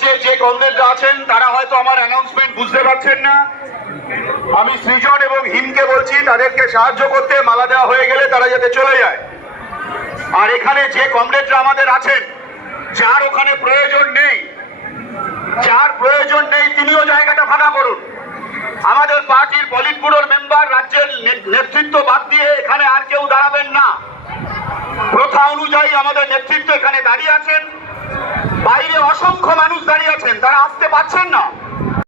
রাজ্যে যে কমরেডরা আছেন তারা হয়তো আমার অ্যানাউন্সমেন্ট বুঝতে পারছেন না। আমি সৃজন এবং হিমকে বলছি তাদেরকে সাহায্য করতে, মালা দেওয়া হয়ে গেলে তারা যাতে চলে যায়। আর এখানে যে কমরেডরা আমাদের আছেন, যার ওখানে প্রয়োজন নেই, তিনিও জায়গাটা ফাঁকা করুন। আমাদের পার্টির পলিট ব্যুরোর মেম্বার, রাজ্যের নেতৃত্ব বাদ দিয়ে এখানে আর কেউ দাঁড়াবেন না। প্রথা অনুযায়ী আমাদের নেতৃত্ব এখানে দাঁড়িয়ে আছেন, বাইরে অসংখ্য মানুষ দাঁড়িয়ে আছেন, তারা আসতে পারছেন না।